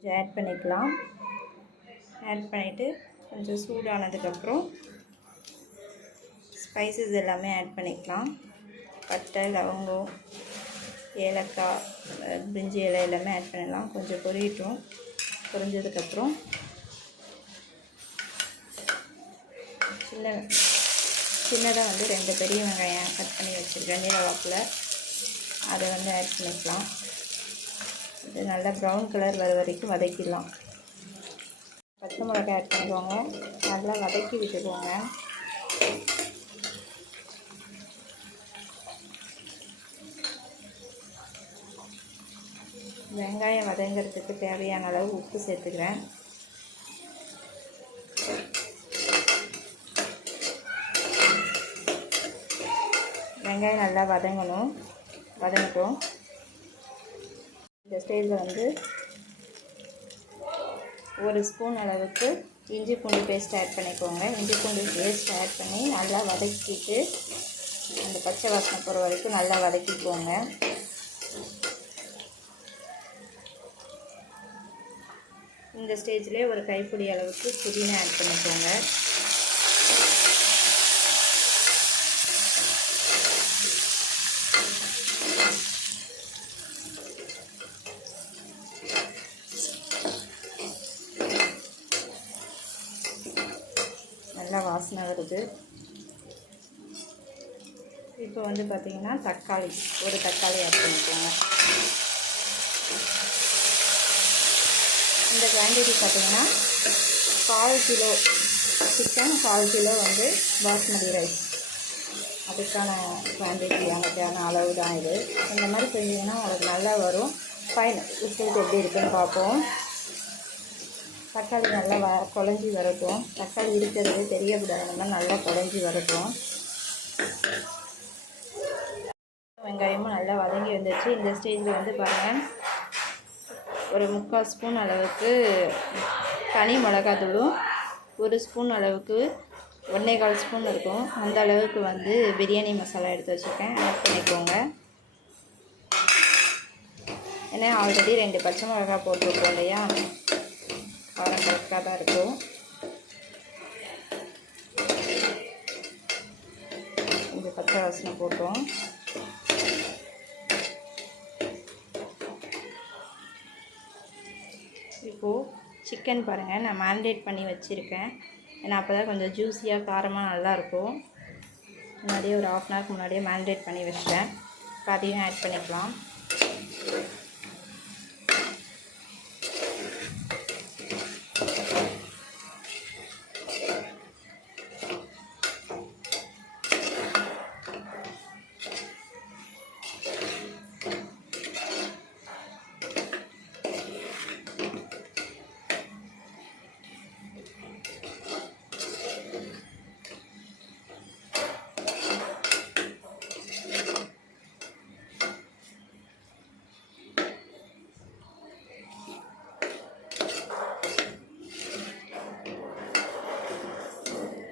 கொஞ்சம் ஆட் பண்ணிக்கலாம். ஆட் பண்ணிவிட்டு கொஞ்சம் சூடானதுக்கப்புறம் ஸ்பைசஸ் எல்லாமே ஆட் பண்ணிக்கலாம். பட்டை, லவங்கம், ஏலக்காய், பிரிஞ்சி இலை எல்லாமே ஆட் பண்ணலாம். கொஞ்சம் பொரியட்டும். பொரிஞ்சதுக்கப்புறம் சின்னதாக 2 பெரிய வெங்காயம் கட் பண்ணி வச்சுருக்கேன் நீல வாக்கில், அதை ஆட் பண்ணிக்கலாம். இது நல்லா ப்ரௌன் கலர் வர வரைக்கும் வதக்கிடலாம். பச்சை மிளகாய் ஆட் பண்ணிக்கோங்க. நல்லா வதக்கி விட்டுக்கோங்க. வெங்காயம் வதங்கிறதுக்கு தேவையான அளவு உப்பு சேர்த்துக்கிறேன். வெங்காயம் நல்லா வதங்கட்டும். இந்த ஸ்டேஜில் 1 ஸ்பூன் அளவுக்கு இஞ்சி பூண்டு பேஸ்ட் ஆட் பண்ணிக்கோங்க. இஞ்சி பூண்டு பேஸ்ட் ஆட் பண்ணி நல்லா வதக்கிட்டு அந்த பச்சை வாசனை போகிற வரைக்கும் நல்லா வதக்கிக்கோங்க. இந்த ஸ்டேஜ்லேயே ஒரு கைப்பிடி அளவுக்கு புதினா ஆட் பண்ணிக்கோங்க. நல்லா வாசனை வருது. இப்போ பார்த்திங்கன்னா தக்காளி, ஒரு தக்காளி ஆட் பண்ணிக்கோங்க. இந்த குவான்டிட்டி பார்த்திங்கன்னா 1/4 kilo chicken, 1/4 kilo basmati rice, அதுக்கான குவான்டிட்டி, அதுக்கான அளவு தான் இது. இந்த மாதிரி செஞ்சிங்கன்னா உங்களுக்கு நல்லா வரும். ஃபைன் ரிசல்ட் எப்படி இருக்குன்னு பார்ப்போம். தக்காளி நல்லா குழஞ்சி வரட்டும். தக்காளி இருக்கிறது தெரியக்கூடாது, அந்த மாதிரி நல்லா குழஞ்சி வரட்டும். வெங்காயமும் நல்லா வதங்கி வந்துச்சு. இந்த ஸ்டேஜில் பாருங்கள், ஒரு 3/4 ஸ்பூன் அளவுக்கு தனி மிளகாத்தூளும், 1 ஸ்பூன் அளவுக்கு 1/4 ஸ்பூன் இருக்கும், அந்த அளவுக்கு பிரியாணி மசாலா எடுத்து வச்சுருக்கேன், ஆட் பண்ணிக்கோங்க. ஏன்னா ஆல்ரெடி 2 பச்சை மிளகா போட்டுருக்கோம் இல்லையா, காரம் கரெக்டாக தான் இருக்கும். இந்த பச்சை வாசனை போட்டோம். இப்போது சிக்கன் பாருங்கள், நான் மேரினேட் பண்ணி வச்சுருக்கேன். ஏன்னா அப்போ தான் கொஞ்சம் ஜூஸியாக காரமாக நல்லாயிருக்கும். முன்னாடியே ஒரு 1/2 அன் ஹவருக்கு முன்னாடியே மேரினேட் பண்ணி வச்சுட்டேன். இப்போ அதையும் ஆட் பண்ணிக்கலாம்.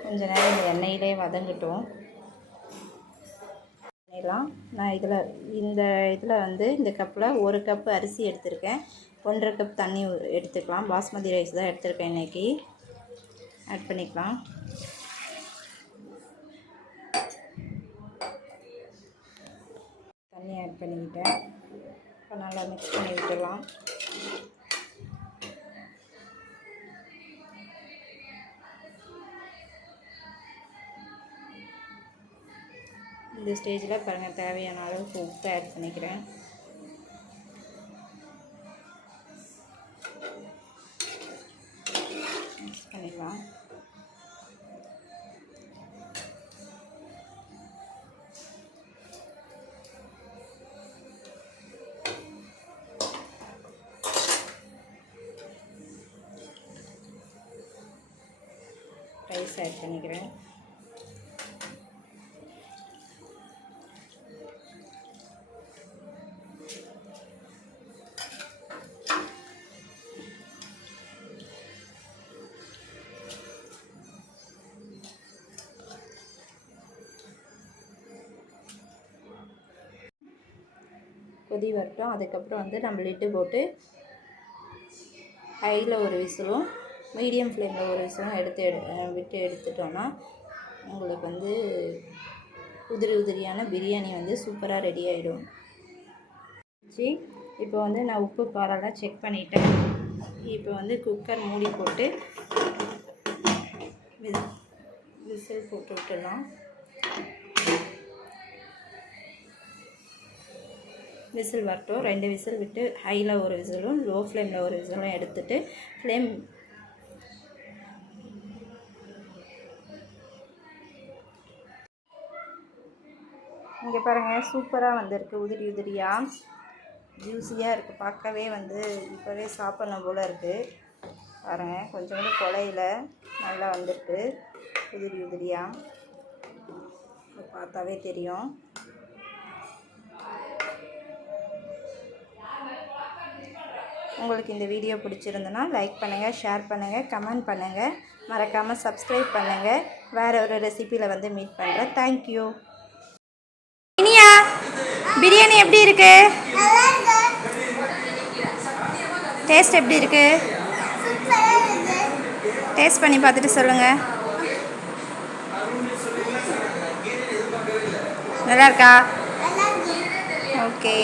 கொஞ்ச நேரம் இந்த எண்ணெயிலே வதங்கட்டும். நான் இதில் இந்த கப்பில் 1 கப்பு அரிசி எடுத்திருக்கேன், 1/2 கப் தண்ணி எடுத்துக்கலாம். பாஸ்மதி ரைஸ் தான் எடுத்திருக்கேன் இன்றைக்கி. ஆட் பண்ணிக்கலாம். தண்ணி ஆட் பண்ணிக்கிட்டேன். இப்போ நல்லா மிக்ஸ் பண்ணி விட்டுடலாம். இந்த ஸ்டேஜில் பாருங்கள், தேவையான அளவுக்கு உப்பு ஆட் பண்ணிக்கிறேன். மிக்ஸ் பண்ணிடலாம். ரைஸ் ஆட் பண்ணிக்கிறேன். கொதி வரட்டும். அதுக்கப்புறம் நம்ம லிட்டு போட்டு ஹையில் ஒரு விசிலும் மீடியம் ஃப்ளேமில் ஒரு விசிலும் விட்டு எடுத்துட்டோன்னா உங்களுக்கு வந்து உதிரி உதிரியான பிரியாணி வந்து சூப்பராக ரெடி ஆகிடும். இப்போ வந்து நான் உப்பு காரெல்லாம் செக் பண்ணிட்டேன். இப்போ வந்து குக்கர் மூடி போட்டு விசில் போட்டு விட்டுடலாம். விசில் வரட்டும். 2 விசில் விட்டு ஹையில் ஒரு விசிலும் லோ ஃப்ளேமில் ஒரு விசிலும் எடுத்துட்டு ஃப்ளேம் இங்கே பாருங்கள், சூப்பராக வந்திருக்கு. உதிரி உதிரியாக ஜூஸியாக இருக்குது. பார்க்கவே வந்து இப்போவே சாப்பிடணும் போல் இருக்குது. பாருங்கள், கொஞ்சம் கூட குழையில நல்லா வந்திருக்கு. உதிரி உதிரியாக பார்த்தாவே தெரியும். உங்களுக்கு இந்த வீடியோ பிடிச்சிருந்தனா லைக் பண்ணுங்கள், ஷேர் பண்ணுங்கள், கமெண்ட் பண்ணுங்கள். மறக்காமல் சப்ஸ்கிரைப் பண்ணுங்கள். வேறு ஒரு ரெசிப்பியில் வந்து மீட் பண்ணுறேன். தேங்க்யூ. இனியா, பிரியாணி எப்படி இருக்கு? டேஸ்ட் எப்படி இருக்கு? டேஸ்ட் பண்ணி பார்த்துட்டு சொல்லுங்கள். நல்லா இருக்கா? ஓகே.